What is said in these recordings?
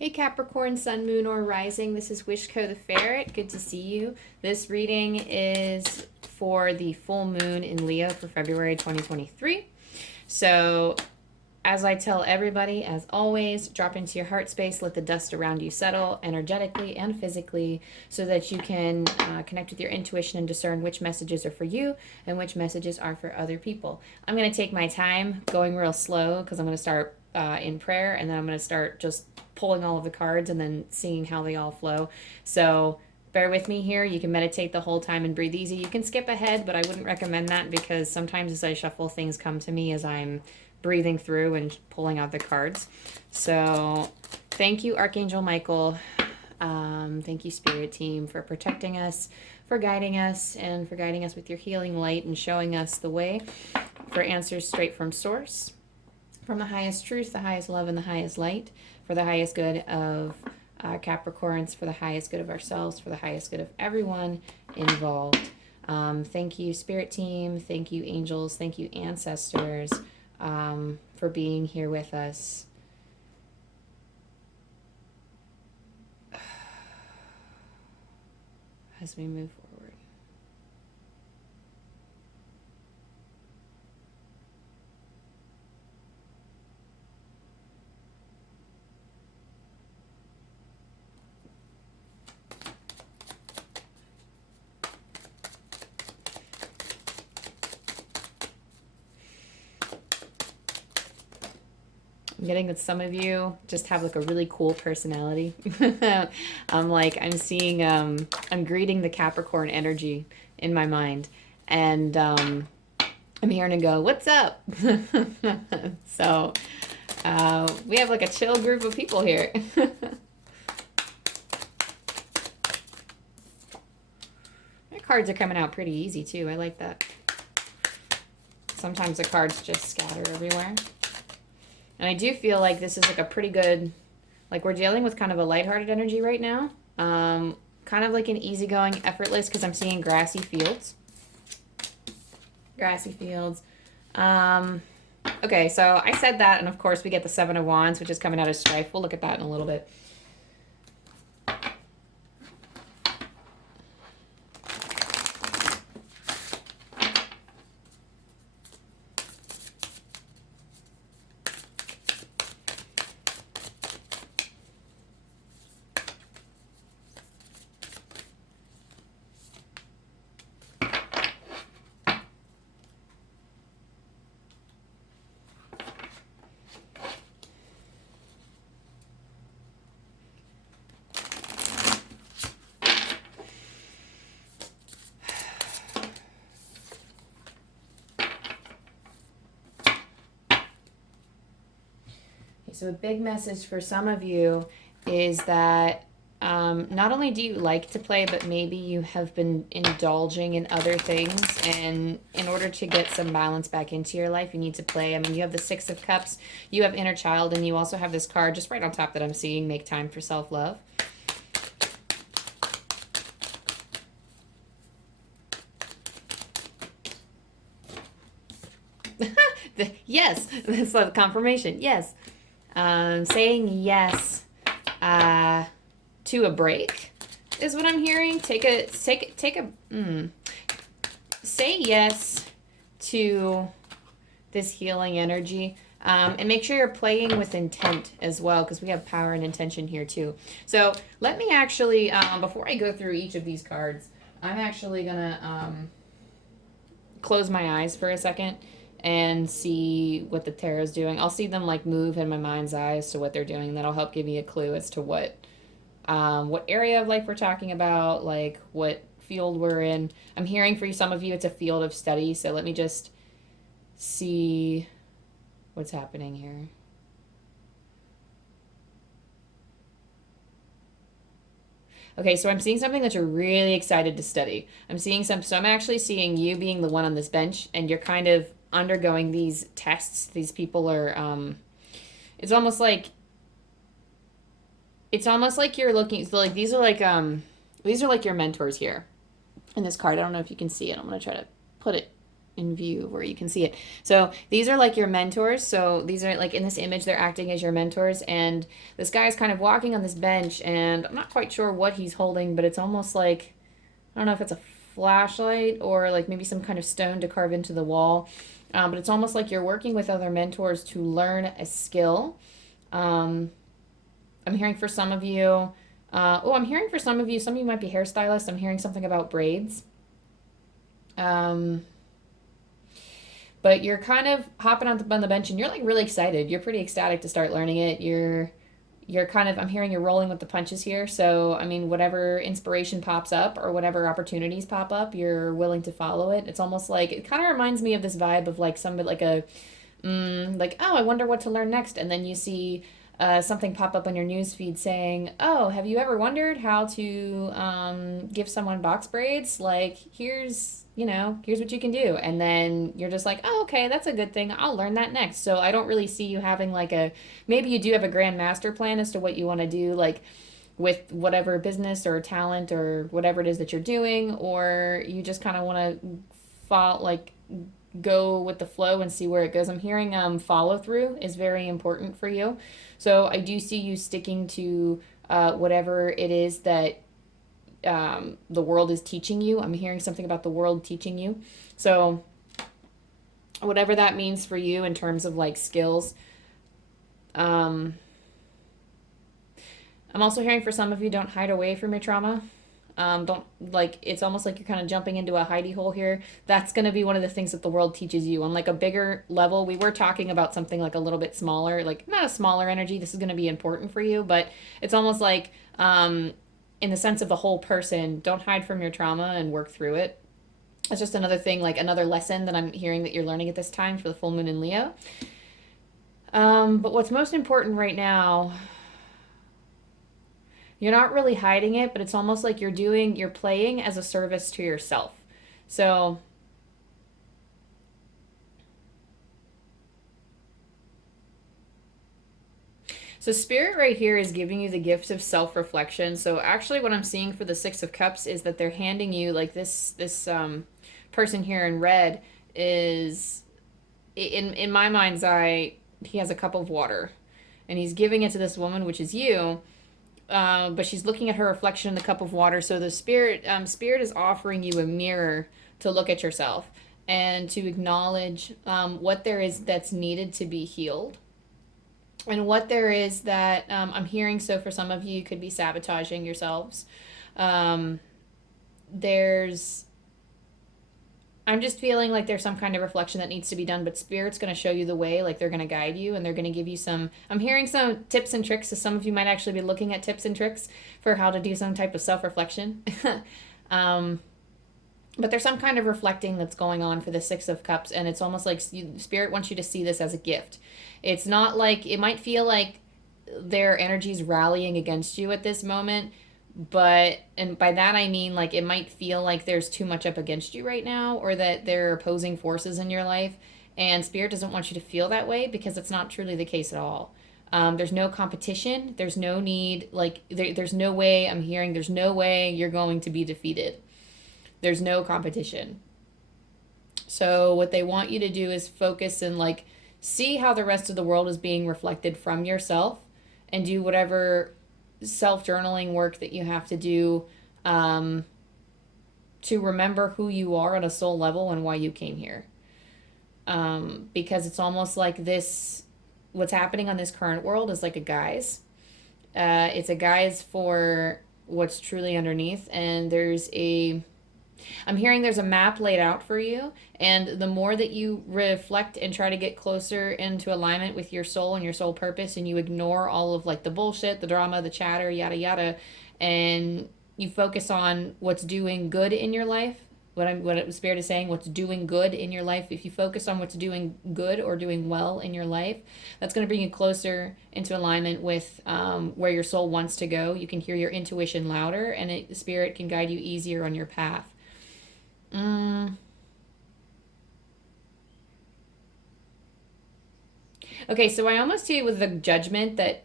Hey Capricorn, Sun, Moon, or Rising. This is wishkotheferret. Good to see you. This reading is for the full moon in Leo for February 2023. So, as I tell everybody, as always, drop into your heart space, let the dust around you settle energetically and physically so that you can connect with your intuition and discern which messages are for you and which messages are for other people. I'm going to take my time going real slow because I'm going to start in prayer, and then I'm going to start just pulling all of the cards and then seeing how they all flow. So bear with me here. You can meditate the whole time and breathe easy. You can skip ahead, but I wouldn't recommend that because sometimes as I shuffle, things come to me as I'm breathing through and pulling out the cards. So thank you, Archangel Michael. Thank you, Spirit Team, for protecting us, for guiding us, and for guiding us with your healing light and showing us the way for answers straight from Source, from the highest truth, the highest love, and the highest light, for the highest good of Capricorns, for the highest good of ourselves, for the highest good of everyone involved. Thank you, Spirit Team. Thank you, angels. Thank you, ancestors, for being here with us. As we move forward. I'm getting that some of you just have like a really cool personality. I'm seeing, I'm greeting the Capricorn energy in my mind. And I'm hearing to go, what's up? So we have like a chill group of people here. My cards are coming out pretty easy too. I like that. Sometimes the cards just scatter everywhere. And I do feel like this is like a pretty good, like we're dealing with kind of a lighthearted energy right now. Kind of like an easygoing, effortless, because I'm seeing grassy fields. Grassy fields. Okay, so I said that, and of course we get the Seven of Wands, which is coming out of strife. We'll look at that in a little bit. So a big message for some of you is that not only do you like to play, but maybe you have been indulging in other things. And in order to get some balance back into your life, you need to play. I mean, you have the Six of Cups, you have inner child, and you also have this card just right on top that I'm seeing, make time for self-love. Yes, that's the confirmation. Yes. Saying yes to a break is what I'm hearing. Say yes to this healing energy, and make sure you're playing with intent as well, because we have power and intention here too. So let me actually, before I go through each of these cards, I'm actually gonna close my eyes for a second and see what the tarot's doing. I'll see them like move in my mind's eye as to what they're doing. That'll help give me a clue as to what area of life we're talking about, like what field we're in. I'm hearing for some of you it's a field of study, so let me just see what's happening here. Okay, so I'm seeing something that you're really excited to study. So I'm actually seeing you being the one on this bench, and you're kind of undergoing these tests. These people are, it's almost like you're looking, so like these are like your mentors here in this card. I don't know if you can see it. I'm going to try to put it in view where you can see it. So these are like your mentors. So these are like in this image, they're acting as your mentors. And this guy is kind of walking on this bench, and I'm not quite sure what he's holding, but it's almost like, I don't know if it's a flashlight or like maybe some kind of stone to carve into the wall. But it's almost like you're working with other mentors to learn a skill. I'm hearing for some of you, I'm hearing for some of you might be hairstylists. I'm hearing something about braids. But you're kind of hopping on the bench and you're like really excited. You're pretty ecstatic to start learning it. You're kind of, I'm hearing you're rolling with the punches here. So, I mean, whatever inspiration pops up or whatever opportunities pop up, you're willing to follow it. It's almost like, it kind of reminds me of this vibe of like somebody, like a, like, oh, I wonder what to learn next. And then you see something pop up on your news feed saying, oh, have you ever wondered how to give someone box braids? Like, here's what you can do. And then you're just like, oh, okay, that's a good thing. I'll learn that next. So I don't really see you having like maybe you do have a grand master plan as to what you want to do, like with whatever business or talent or whatever it is that you're doing, or you just kind of want to go with the flow and see where it goes. I'm hearing follow through is very important for you. So I do see you sticking to whatever it is that the world is teaching you. I'm hearing something about the world teaching you. So whatever that means for you in terms of like skills. I'm also hearing for some of you, don't hide away from your trauma. Don't like, it's almost like you're kind of jumping into a hidey hole here. That's going to be one of the things that the world teaches you on like a bigger level. We were talking about something like a little bit smaller, like not a smaller energy. This is going to be important for you, but it's almost like, in the sense of the whole person, don't hide from your trauma and work through it. It's just another thing, like another lesson that I'm hearing that you're learning at this time for the full moon in Leo. But what's most important right now, you're not really hiding it, but it's almost like you're playing as a service to yourself. So Spirit right here is giving you the gift of self-reflection. So actually what I'm seeing for the Six of Cups is that they're handing you like this person here in red is, in my mind's eye, he has a cup of water and he's giving it to this woman, which is you. But she's looking at her reflection in the cup of water. So the spirit is offering you a mirror to look at yourself and to acknowledge what there is that's needed to be healed. And what there is that I'm hearing, so for some of you, you could be sabotaging yourselves. I'm just feeling like there's some kind of reflection that needs to be done, but Spirit's going to show you the way, like they're going to guide you, and they're going to give you I'm hearing some tips and tricks, so some of you might actually be looking at tips and tricks for how to do some type of self-reflection. But there's some kind of reflecting that's going on for the Six of Cups, and it's almost like Spirit wants you to see this as a gift. It's not like, it might feel like their energy's rallying against you at this moment, and by that I mean like it might feel like there's too much up against you right now, or that there are opposing forces in your life, and Spirit doesn't want you to feel that way because it's not truly the case at all. There's no competition. There's no need, like there's no way, I'm hearing there's no way you're going to be defeated. There's no competition. So what they want you to do is focus and like see how the rest of the world is being reflected from yourself, and do whatever self-journaling work that you have to do to remember who you are on a soul level and why you came here. Because it's almost like what's happening on this current world is like a guise. It's a guise for what's truly underneath, and I'm hearing there's a map laid out for you, and the more that you reflect and try to get closer into alignment with your soul and your soul purpose, and you ignore all of like the bullshit, the drama, the chatter, yada yada, and you focus on what's doing good in your life, what Spirit is saying, what's doing good in your life. If you focus on what's doing good or doing well in your life, that's going to bring you closer into alignment with where your soul wants to go. You can hear your intuition louder, and Spirit can guide you easier on your path. Okay, so I almost see it with the judgment that,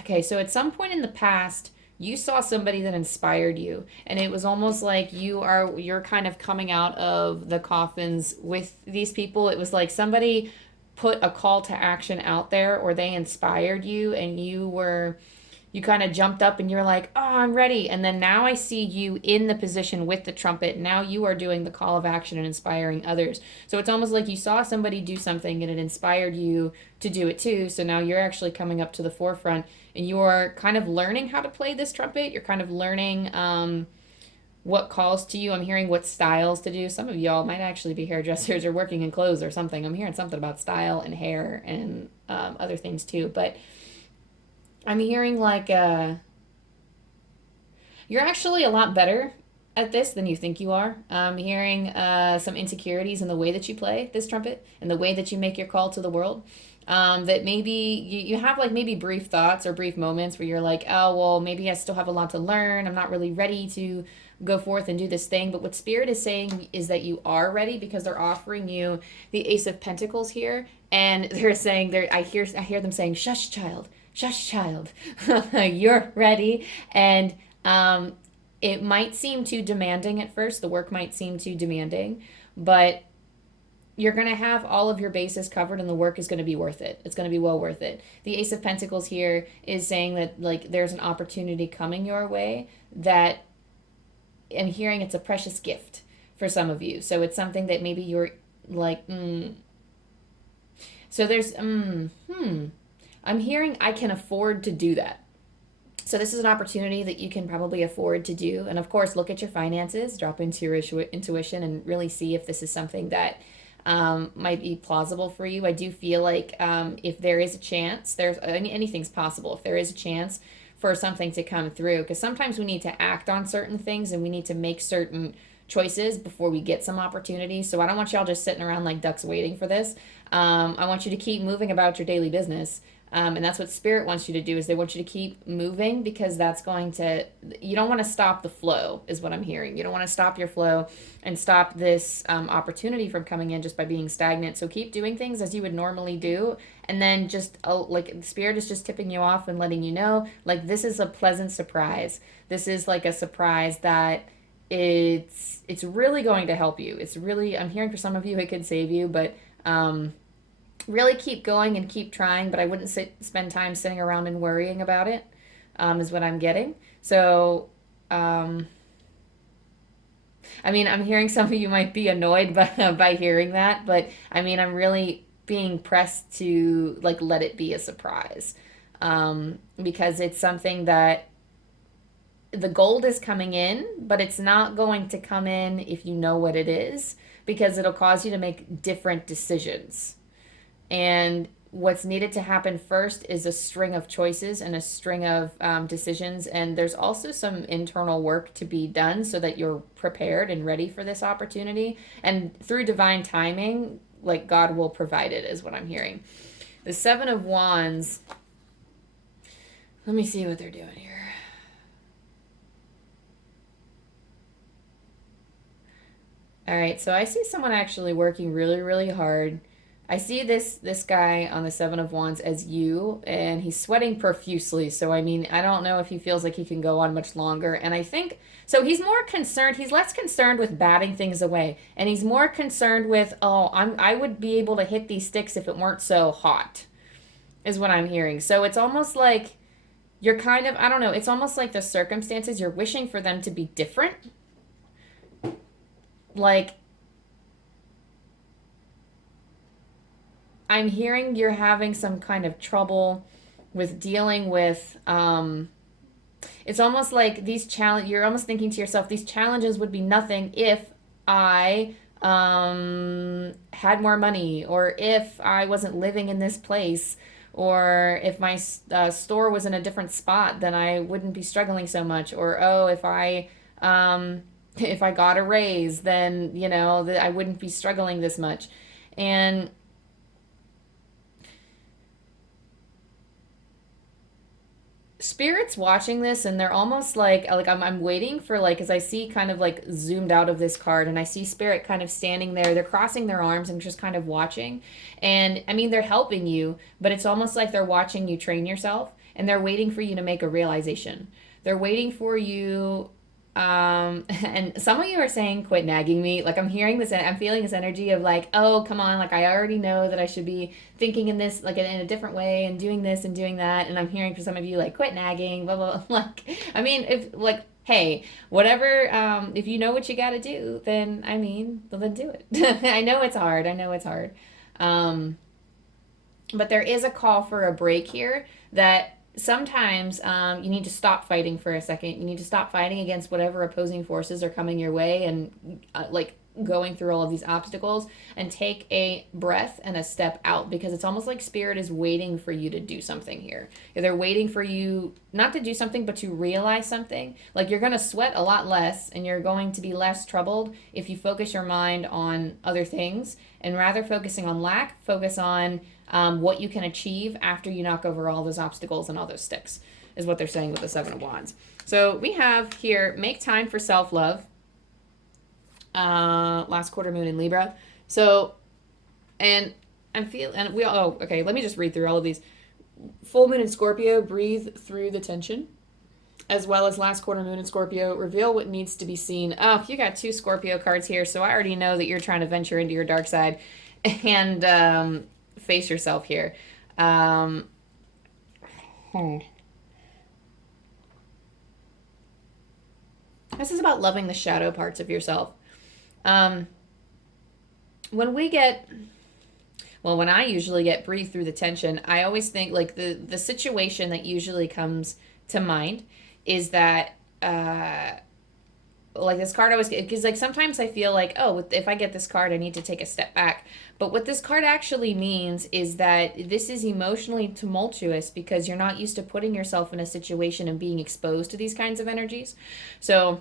okay, so at some point in the past, you saw somebody that inspired you, and it was almost like you're kind of coming out of the coffins with these people. It was like somebody put a call to action out there, or they inspired you, and you kind of jumped up and you're like, oh, I'm ready. And then now I see you in the position with the trumpet. Now you are doing the call of action and inspiring others. So it's almost like you saw somebody do something and it inspired you to do it too. So now you're actually coming up to the forefront and you're kind of learning how to play this trumpet. You're kind of learning what calls to you. I'm hearing what styles to do. Some of y'all might actually be hairdressers or working in clothes or something. I'm hearing something about style and hair and other things too. But I'm hearing like you're actually a lot better at this than you think you are. I'm hearing some insecurities in the way that you play this trumpet and the way that you make your call to the world. That maybe you have like maybe brief thoughts or brief moments where you're like, oh, well, maybe I still have a lot to learn. I'm not really ready to go forth and do this thing. But what Spirit is saying is that you are ready, because they're offering you the Ace of Pentacles here. And they're saying, I hear them saying, shush, child. Shush, child, you're ready. And it might seem too demanding at first. The work might seem too demanding, but you're going to have all of your bases covered and the work is going to be worth it. It's going to be well worth it. The Ace of Pentacles here is saying that like there's an opportunity coming your way that I'm hearing it's a precious gift for some of you. So it's something that maybe you're like, So there's, I'm hearing I can afford to do that. So this is an opportunity that you can probably afford to do. And of course, look at your finances, drop into your intuition and really see if this is something that might be plausible for you. I do feel like if there is a chance, anything's possible. If there is a chance for something to come through, because sometimes we need to act on certain things and we need to make certain choices before we get some opportunities. So I don't want y'all just sitting around like ducks waiting for this. I want you to keep moving about your daily business. And that's what Spirit wants you to do, is they want you to keep moving, because that's going to, you don't want to stop the flow is what I'm hearing. You don't want to stop your flow and stop this opportunity from coming in just by being stagnant. So keep doing things as you would normally do. And then just like Spirit is just tipping you off and letting you know, like, this is a pleasant surprise. This is like a surprise that it's really going to help you. It's really, I'm hearing for some of you, it could save you, but, really keep going and keep trying, but I wouldn't spend time sitting around and worrying about it, is what I'm getting. So, I mean, I'm hearing some of you might be annoyed by hearing that, but I mean, I'm really being pressed to like let it be a surprise, because it's something that the gold is coming in, but it's not going to come in if you know what it is, because it'll cause you to make different decisions. And what's needed to happen first is a string of choices and a string of decisions. And there's also some internal work to be done so that you're prepared and ready for this opportunity. And through divine timing, like God will provide it, is what I'm hearing. The Seven of Wands. Let me see what they're doing here. All right, so I see someone actually working really, really hard. I see this guy on the Seven of Wands as you, and he's sweating profusely. So, I mean, I don't know if he feels like he can go on much longer. And I think, so he's less concerned with batting things away. And he's more concerned with, I would be able to hit these sticks if it weren't so hot, is what I'm hearing. So it's almost like you're kind of, I don't know, it's almost like the circumstances, you're wishing for them to be different. Like, I'm hearing you're having some kind of trouble with dealing with, it's almost like you're almost thinking to yourself, these challenges would be nothing if I had more money, or if I wasn't living in this place, or if my store was in a different spot, then I wouldn't be struggling so much, or, if I got a raise, then, that I wouldn't be struggling this much. And Spirit's watching this, and they're almost like I'm waiting for, like, as I see kind of like zoomed out of this card, and I see Spirit kind of standing there, they're crossing their arms and just kind of watching. And I mean, they're helping you, but it's almost like they're watching you train yourself. and they're waiting for you to make a realization. They're waiting for you. And some of you are saying, quit nagging me. Like, I'm hearing this, I'm feeling this energy of like, oh, come on. Like, I already know that I should be thinking in this, like, in a different way and doing this and doing that. And I'm hearing for some of you, like, quit nagging, blah, blah, blah. Like, I mean, if, like, hey, whatever, if you know what you got to do, then, I mean, well, then do it. I know it's hard. I know it's hard. But there is a call for a break here that sometimes you need to stop fighting for a second. You need to stop fighting against whatever opposing forces are coming your way and like going through all of these obstacles, and take a breath and a step out, because it's almost like spirit is waiting for you to do something here. They're waiting for you not to do something, but to realize something. Like, you're going to sweat a lot less and you're going to be less troubled if you focus your mind on other things, and rather focusing on lack, focus on what you can achieve after you knock over all those obstacles and all those sticks, is what they're saying with the Seven of Wands. So we have here, make time for self-love. Last quarter moon in Libra. So, and okay, let me just read through all of these. Full moon in Scorpio, breathe through the tension. As well as last quarter moon in Scorpio, reveal what needs to be seen. Oh, you got 2 Scorpio cards here, so I already know that you're trying to venture into your dark side and face yourself here. This is about loving the shadow parts of yourself. When I usually get breathe through the tension, I always think like the situation that usually comes to mind is that, like this card always, because like sometimes I feel like, oh, if I get this card, I need to take a step back. But what this card actually means is that this is emotionally tumultuous because you're not used to putting yourself in a situation and being exposed to these kinds of energies. So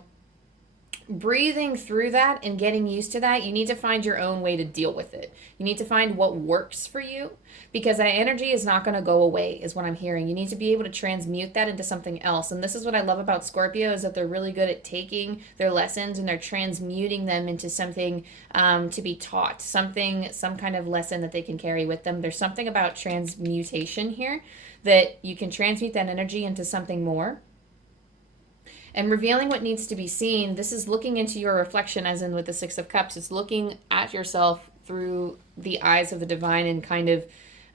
breathing through that and getting used to that, you need to find your own way to deal with it. You need to find what works for you, because that energy is not going to go away, is what I'm hearing. You need to be able to transmute that into something else. And this is what I love about Scorpio, is that they're really good at taking their lessons and they're transmuting them into something to be taught, some kind of lesson that they can carry with them. There's something about transmutation here, that you can transmute that energy into something more. And revealing what needs to be seen, this is looking into your reflection, as in with the Six of Cups. It's looking at yourself through the eyes of the divine, and kind of,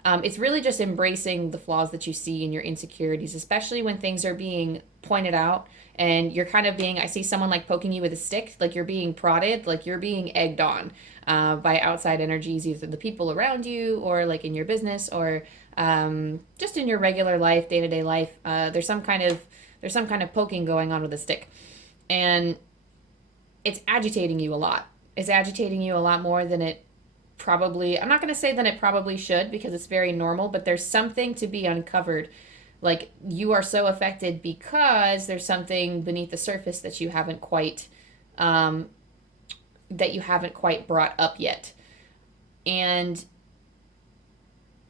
it's really just embracing the flaws that you see and your insecurities, especially when things are being pointed out and you're kind of being, I see someone like poking you with a stick, like you're being prodded, like you're being egged on by outside energies, either the people around you or like in your business or just in your regular life, day-to-day life. There's some kind of poking going on with a stick. And it's agitating you a lot. It's agitating you a lot more than it probably, I'm not going to say that it probably should, because it's very normal, but there's something to be uncovered. Like, you are so affected because there's something beneath the surface that you haven't quite brought up yet. And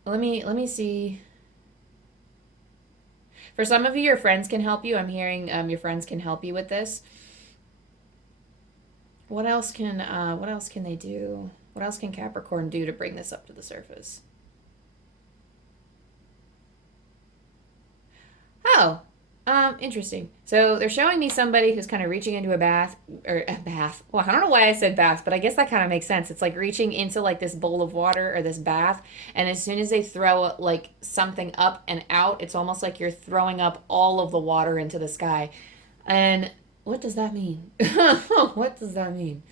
let me see. For some of you, your friends can help you. I'm hearing your friends can help you with this. What else can they do? What else can Capricorn do to bring this up to the surface? Oh, interesting. So they're showing me somebody who's kind of reaching into a bath. Well, I don't know why I said bath, but I guess that kind of makes sense. It's like reaching into like this bowl of water or this bath, and as soon as they throw like something up and out, it's almost like you're throwing up all of the water into the sky. And what does that mean? What does that mean?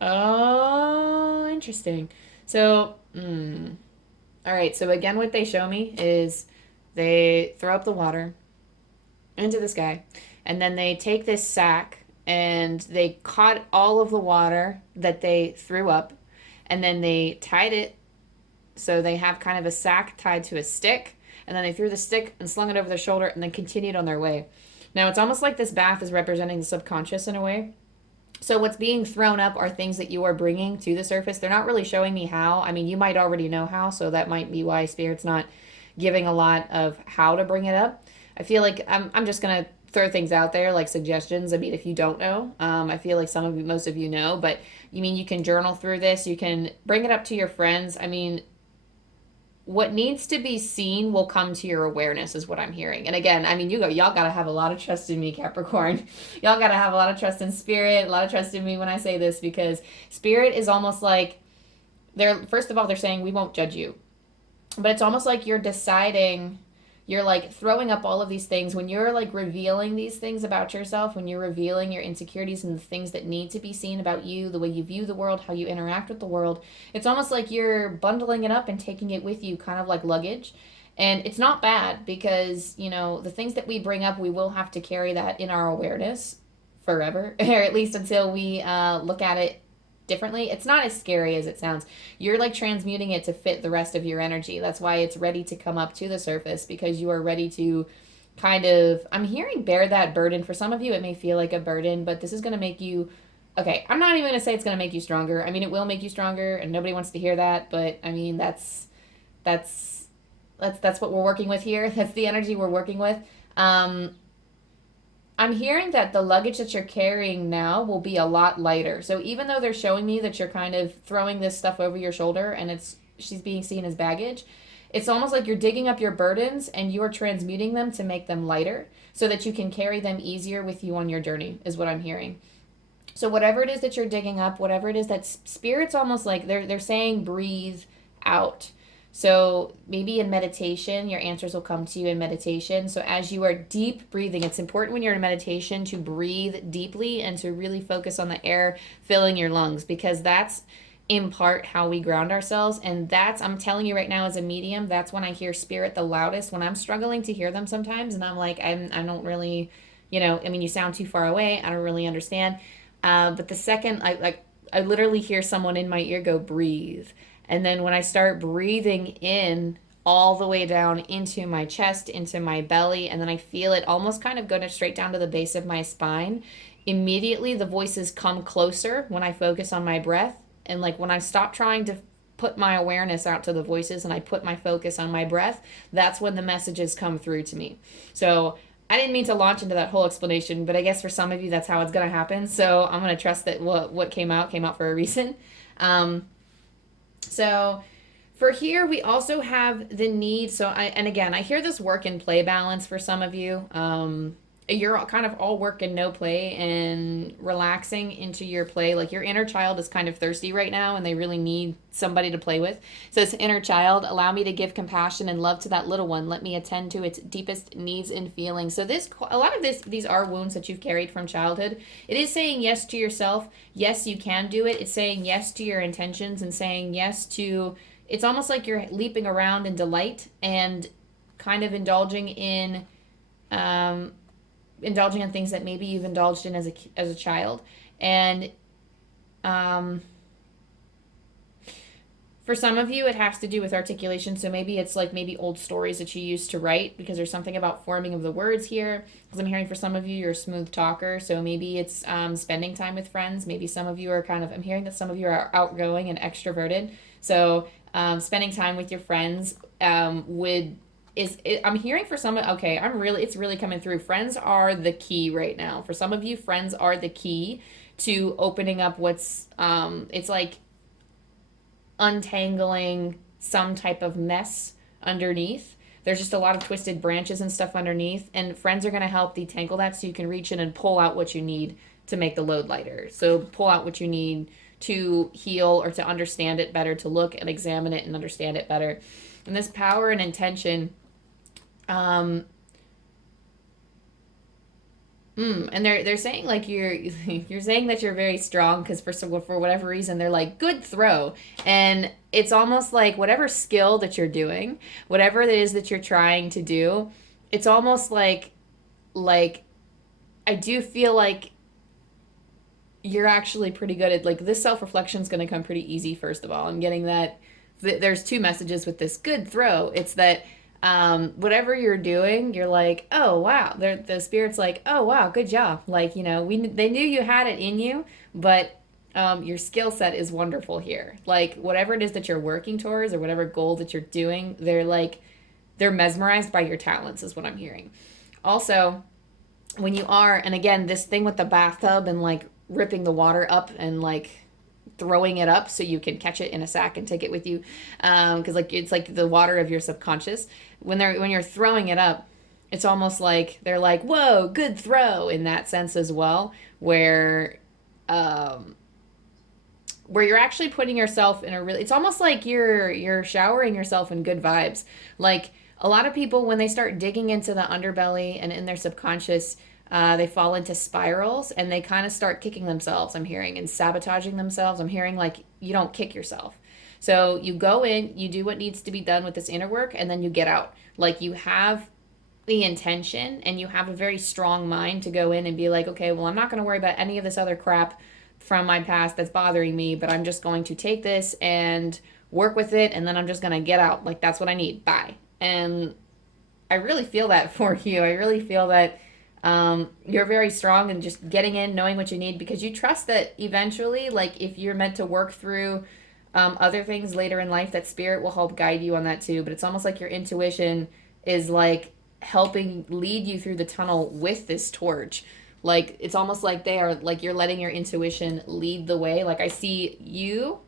Oh, interesting. So, all right. So again, what they show me is they throw up the water into the sky, and then they take this sack and they caught all of the water that they threw up, and then they tied it. So they have kind of a sack tied to a stick, and then they threw the stick and slung it over their shoulder and then continued on their way. Now, it's almost like this bath is representing the subconscious in a way. So what's being thrown up are things that you are bringing to the surface. They're not really showing me how. I mean, you might already know how, so that might be why Spirit's not giving a lot of how to bring it up. I feel like I'm just going to throw things out there like suggestions. I mean, if you don't know, I feel like most of you know, but you can journal through this. You can bring it up to your friends. I mean, what needs to be seen will come to your awareness is what I'm hearing. And again, I mean, y'all got to have a lot of trust in me, Capricorn. Y'all got to have a lot of trust in spirit, a lot of trust in me when I say this, because spirit is almost like first of all, they're saying we won't judge you. But it's almost like you're deciding, you're like throwing up all of these things when you're like revealing these things about yourself, when you're revealing your insecurities and the things that need to be seen about you, the way you view the world, how you interact with the world. It's almost like you're bundling it up and taking it with you, kind of like luggage. And it's not bad because, the things that we bring up, we will have to carry that in our awareness forever, or at least until we look at it differently. It's not as scary as it sounds. You're like transmuting it to fit the rest of your energy. That's why it's ready to come up to the surface, because you are ready to I'm hearing bear that burden. For some of you, it may feel like a burden, but this is going to make you, okay, I'm not even going to say it's going to make you stronger. I mean, it will make you stronger, and nobody wants to hear that, but I mean, that's what we're working with here. That's the energy we're working with. I'm hearing that the luggage that you're carrying now will be a lot lighter. So even though they're showing me that you're kind of throwing this stuff over your shoulder and she's being seen as baggage, it's almost like you're digging up your burdens and you're transmuting them to make them lighter so that you can carry them easier with you on your journey, is what I'm hearing. So whatever it is that you're digging up, whatever it is that spirit's almost like they're saying breathe out. So maybe in meditation, your answers will come to you in meditation. So as you are deep breathing, it's important when you're in meditation to breathe deeply and to really focus on the air filling your lungs, because that's in part how we ground ourselves. And I'm telling you right now, as a medium, that's when I hear spirit the loudest, when I'm struggling to hear them sometimes. And I'm like, I don't really, you sound too far away. I don't really understand. But the second I literally hear someone in my ear go, breathe. And then when I start breathing in all the way down into my chest, into my belly, and then I feel it almost kind of go straight down to the base of my spine, immediately the voices come closer when I focus on my breath. And like when I stop trying to put my awareness out to the voices and I put my focus on my breath, that's when the messages come through to me. So I didn't mean to launch into that whole explanation, but I guess for some of you, that's how it's going to happen. So I'm going to trust that what came out for a reason. So for here, we also have the need. So I hear this work and play balance for some of you. You're kind of all work and no play, and relaxing into your play. Like your inner child is kind of thirsty right now and they really need somebody to play with. So this inner child, allow me to give compassion and love to that little one. Let me attend to its deepest needs and feelings. So a lot of these are wounds that you've carried from childhood. It is saying yes to yourself. Yes, you can do it. It's saying yes to your intentions and saying yes to, it's almost like you're leaping around in delight and kind of indulging in things that maybe you've indulged in as a child. And for some of you, it has to do with articulation. So maybe it's like old stories that you used to write, because there's something about forming of the words here. Because I'm hearing for some of you, you're a smooth talker. So maybe it's spending time with friends. Maybe some of you are I'm hearing that some of you are outgoing and extroverted. So spending time with your friends I'm hearing for some, okay, it's really coming through. Friends are the key right now. For some of you, friends are the key to opening up it's like untangling some type of mess underneath. There's just a lot of twisted branches and stuff underneath, and friends are going to help detangle that so you can reach in and pull out what you need to make the load lighter. So pull out what you need to heal or to understand it better, to look and examine it and understand it better. And this power and intention, and they're saying like you're saying that you're very strong, because for whatever reason they're like, good throw. And it's almost like whatever skill that you're doing, whatever it is that you're trying to do, it's almost like I do feel like you're actually pretty good at, like, this self-reflection is going to come pretty easy. First of all, I'm getting that there's two messages with this good throw. It's that whatever you're doing, you're like, oh wow, the spirit's like, oh wow, good job. Like, they knew you had it in you, but your skill set is wonderful here. Like whatever it is that you're working towards or whatever goal that you're doing, they're mesmerized by your talents is what I'm hearing. Also, when you are, and again, this thing with the bathtub and like ripping the water up and like throwing it up so you can catch it in a sack and take it with you, because like it's like the water of your subconscious. When you're throwing it up, it's almost like they're like, whoa, good throw, in that sense as well, where you're actually putting yourself in a really, it's almost like you're showering yourself in good vibes. Like a lot of people, when they start digging into the underbelly and in their subconscious, they fall into spirals and they kind of start kicking themselves, I'm hearing, and sabotaging themselves. I'm hearing like you don't kick yourself. So you go in, you do what needs to be done with this inner work, and then you get out. Like you have the intention and you have a very strong mind to go in and be like, okay, well, I'm not going to worry about any of this other crap from my past that's bothering me, but I'm just going to take this and work with it, and then I'm just going to get out. Like that's what I need. Bye. And I really feel that for you. I really feel that you're very strong and just getting in, knowing what you need, because you trust that eventually, like if you're meant to work through other things later in life, that spirit will help guide you on that too. But it's almost like your intuition is like helping lead you through the tunnel with this torch. Like it's almost like they are like you're letting your intuition lead the way. Like I see you,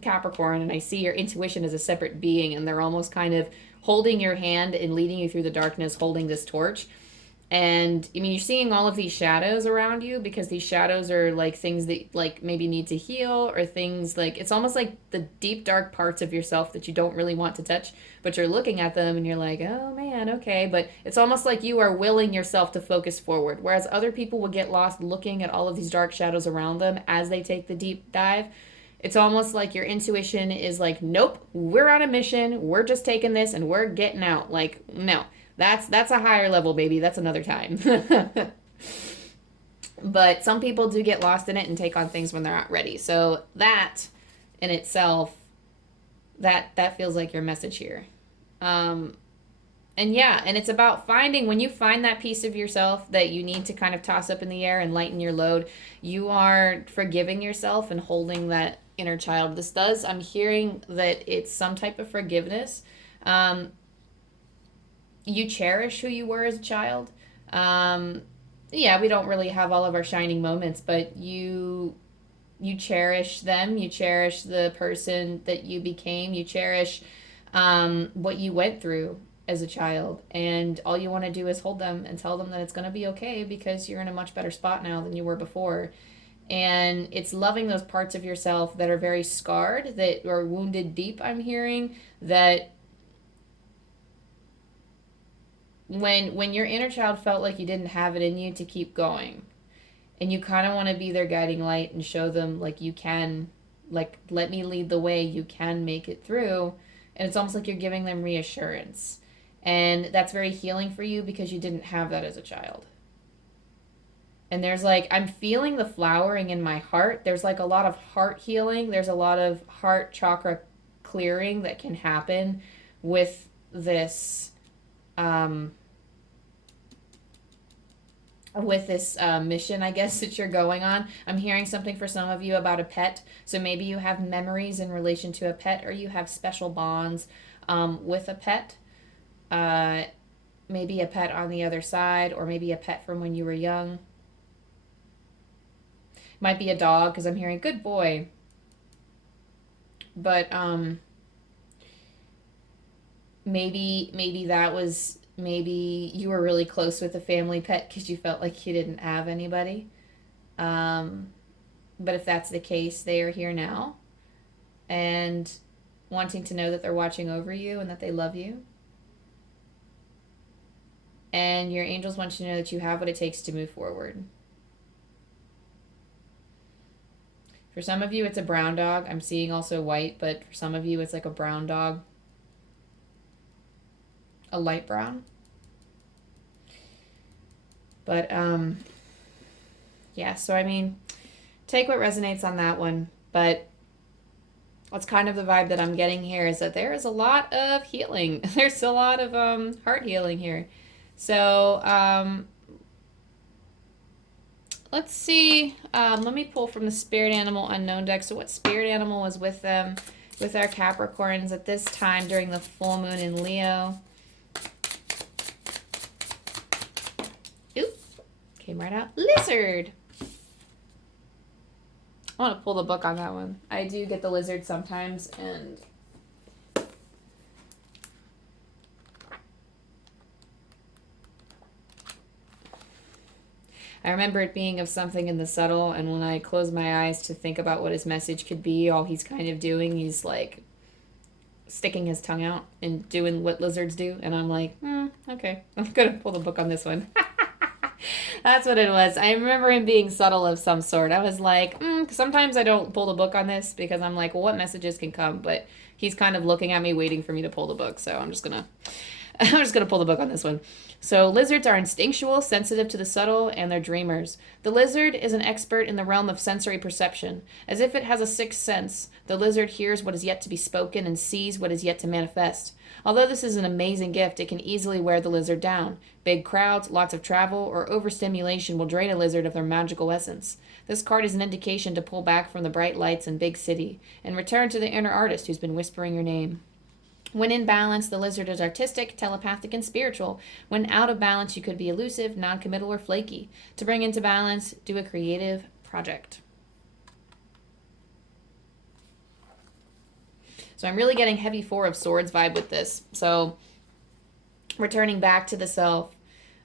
Capricorn, and I see your intuition as a separate being, and they're almost kind of holding your hand and leading you through the darkness, holding this torch. And I mean, you're seeing all of these shadows around you, because these shadows are like things that like maybe need to heal, or things like, it's almost like the deep dark parts of yourself that you don't really want to touch, but you're looking at them and you're like, oh man, okay. But it's almost like you are willing yourself to focus forward, whereas other people will get lost looking at all of these dark shadows around them as they take the deep dive. It's almost like your intuition is like, nope, we're on a mission, we're just taking this and we're getting out. Like, no. That's a higher level, baby. That's another time. But some people do get lost in it and take on things when they're not ready. So that in itself, that feels like your message here. And yeah, and it's about finding, when you find that piece of yourself that you need to kind of toss up in the air and lighten your load, you are forgiving yourself and holding that inner child. This does, I'm hearing that it's some type of forgiveness. You cherish who you were as a child. Yeah, we don't really have all of our shining moments, but you cherish them. You cherish the person that you became. You cherish what you went through as a child, and all you want to do is hold them and tell them that it's going to be okay, because you're in a much better spot now than you were before. And it's loving those parts of yourself that are very scarred, that are wounded deep, I'm hearing, that when your inner child felt like you didn't have it in you to keep going, and you kind of want to be their guiding light and show them like you can, like, let me lead the way, you can make it through. And it's almost like you're giving them reassurance, and that's very healing for you, because you didn't have that as a child. And there's like, I'm feeling the flowering in my heart. There's like a lot of heart healing. There's a lot of heart chakra clearing that can happen with this mission, I guess, that you're going on. I'm hearing something for some of you about a pet. So maybe you have memories in relation to a pet, or you have special bonds with a pet. Maybe a pet on the other side, or maybe a pet from when you were young. Might be a dog, because I'm hearing good boy. But maybe that was, maybe you were really close with a family pet because you felt like you didn't have anybody. But if that's the case, they are here now, and wanting to know that they're watching over you and that they love you. And your angels want you to know that you have what it takes to move forward. For some of you, it's a brown dog. I'm seeing also white, but for some of you, it's like a brown dog. A light brown. But, yeah, so I mean, take what resonates on that one. But what's kind of the vibe that I'm getting here is that there is a lot of healing. There's a lot of heart healing here. So, let's see. Let me pull from the Spirit Animal Unknown deck. So what spirit animal was with them, with our Capricorns at this time during the full moon in Leo? Oop. Came right out. Lizard. I want to pull the book on that one. I do get the lizard sometimes, and I remember it being of something in the subtle, and when I close my eyes to think about what his message could be, all he's kind of doing, he's like sticking his tongue out and doing what lizards do, and I'm like, okay, I'm gonna pull the book on this one. That's what it was. I remember him being subtle of some sort. I was like, sometimes I don't pull the book on this because I'm like, well, what messages can come? But he's kind of looking at me, waiting for me to pull the book, so I'm just gonna pull the book on this one. So lizards are instinctual, sensitive to the subtle, and they're dreamers. The lizard is an expert in the realm of sensory perception. As if it has a sixth sense, the lizard hears what is yet to be spoken and sees what is yet to manifest. Although this is an amazing gift, it can easily wear the lizard down. Big crowds, lots of travel, or overstimulation will drain a lizard of their magical essence. This card is an indication to pull back from the bright lights and big city and return to the inner artist who's been whispering your name. When in balance, the lizard is artistic, telepathic, and spiritual. When out of balance, you could be elusive, non-committal, or flaky. To bring into balance, do a creative project. So I'm really getting heavy Four of Swords vibe with this. So returning back to the self.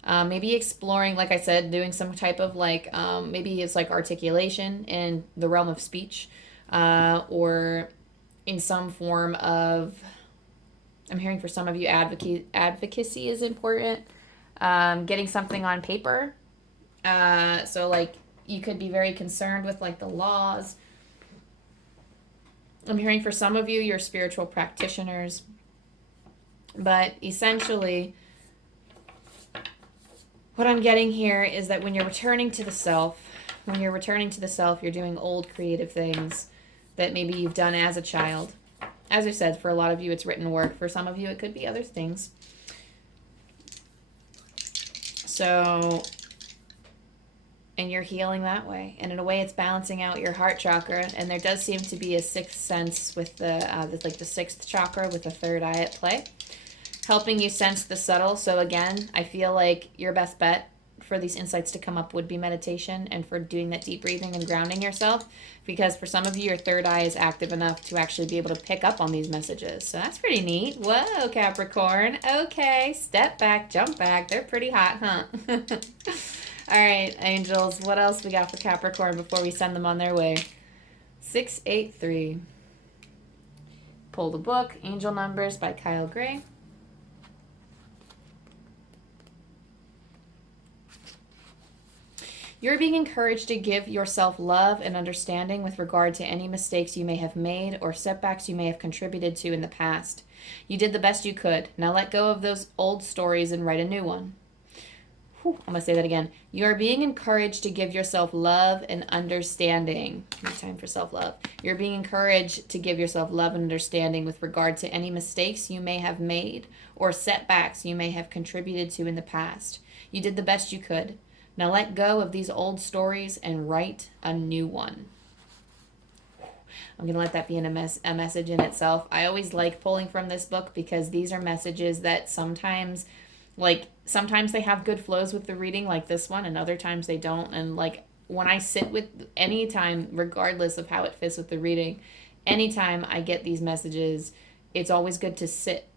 Maybe exploring, like I said, doing some type of like, maybe it's like articulation in the realm of speech. Or in some form of... I'm hearing for some of you advocacy is important. Getting something on paper. So like you could be very concerned with like the laws. I'm hearing for some of you, you're spiritual practitioners. But essentially, what I'm getting here is that when you're returning to the self, you're doing old creative things that maybe you've done as a child. As I said, for a lot of you, it's written work. For some of you, it could be other things. So, and you're healing that way. And in a way, it's balancing out your heart chakra. And there does seem to be a sixth sense with the sixth chakra with the third eye at play, helping you sense the subtle. So again, I feel like your best bet for these insights to come up would be meditation and for doing that deep breathing and grounding yourself, because for some of you, your third eye is active enough to actually be able to pick up on these messages. So that's pretty neat. Whoa, Capricorn. Okay, step back, jump back. They're pretty hot, huh? All right, angels, what else we got for Capricorn before we send them on their way? 683. Pull the book, Angel Numbers by Kyle Gray. You're being encouraged to give yourself love and understanding with regard to any mistakes you may have made or setbacks you may have contributed to in the past. You did the best you could. Now let go of those old stories and write a new one. I'm going to say that again. You are being encouraged to give yourself love and understanding. Time for self-love. You're being encouraged to give yourself love and understanding with regard to any mistakes you may have made or setbacks you may have contributed to in the past. You did the best you could. Now let go of these old stories and write a new one. I'm going to let that be a message in itself. I always like pulling from this book because these are messages that sometimes they have good flows with the reading, like this one, and other times they don't. And like when I sit with any time, regardless of how it fits with the reading, anytime I get these messages, it's always good to sit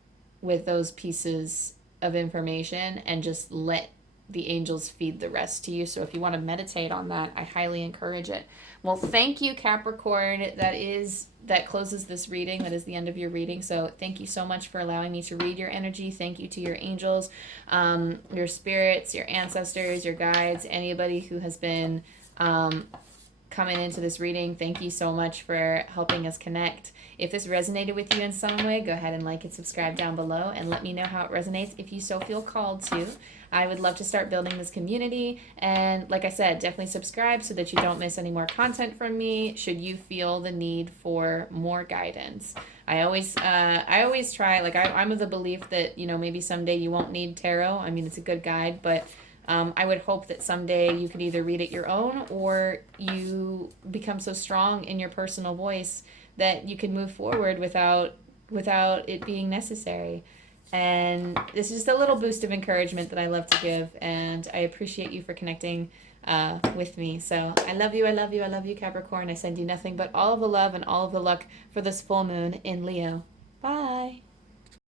with those pieces of information and just let the angels feed the rest to you. So if you want to meditate on that, I highly encourage it. Well, thank you, Capricorn. That closes this reading. That is the end of your reading. So thank you so much for allowing me to read your energy. Thank you to your angels, your spirits, your ancestors, your guides, anybody who has been coming into this reading. Thank you so much for helping us connect. If this resonated with you in some way, go ahead and like and subscribe down below and let me know how it resonates if you so feel called to. I would love to start building this community, and like I said, definitely subscribe so that you don't miss any more content from me should you feel the need for more guidance. I always try, like I'm of the belief that, maybe someday you won't need tarot. I mean, it's a good guide, but I would hope that someday you could either read it your own or you become so strong in your personal voice that you can move forward without it being necessary. And this is just a little boost of encouragement that I love to give, and I appreciate you for connecting with me. So I love you, I love you, I love you, Capricorn. I send you nothing but all of the love and all of the luck for this full moon in Leo. Bye.